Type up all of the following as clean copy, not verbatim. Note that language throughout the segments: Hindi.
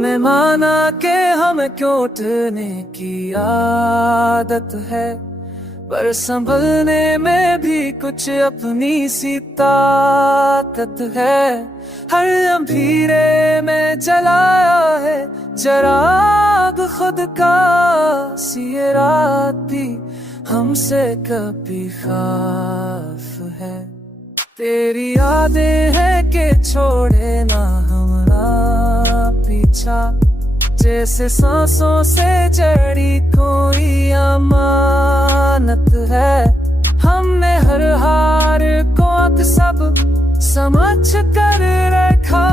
हमने माना कि हमें क्यों उठने की आदत है, पर संभलने में भी कुछ अपनी सी ताकत है। हर अंधेरे में जलाया है चिराग खुद का, ये रात भी हमसे कभी खाफ है। तेरी यादें हैं कि छोड़े ना हमारा पीछा, जैसे सांसों से जड़ी कोई अमानत है। हमने हर हार को सब समझ कर रखा,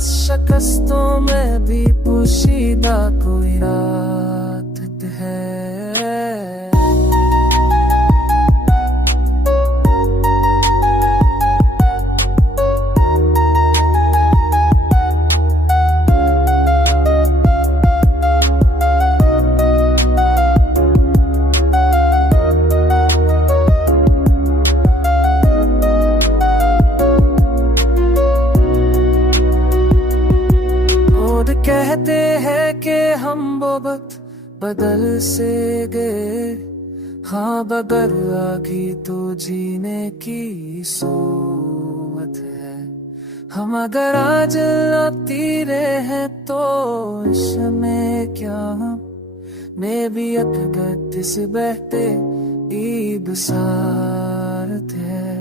शिकस्तों में भी पोशीदा कोई रात है। कहते हैं कि हम वो वक्त बदल से गए, हाँ बगैर आगी तो जीने की सोच है। हम अगर आज तीरे हैं तो इसमें क्या, मैं भी अकगत से बहते ईब सारत है।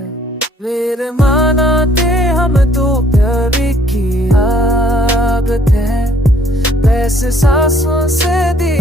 मेरे मानाते हम तो प्यारी की आदत है, वैसे सांसों से दी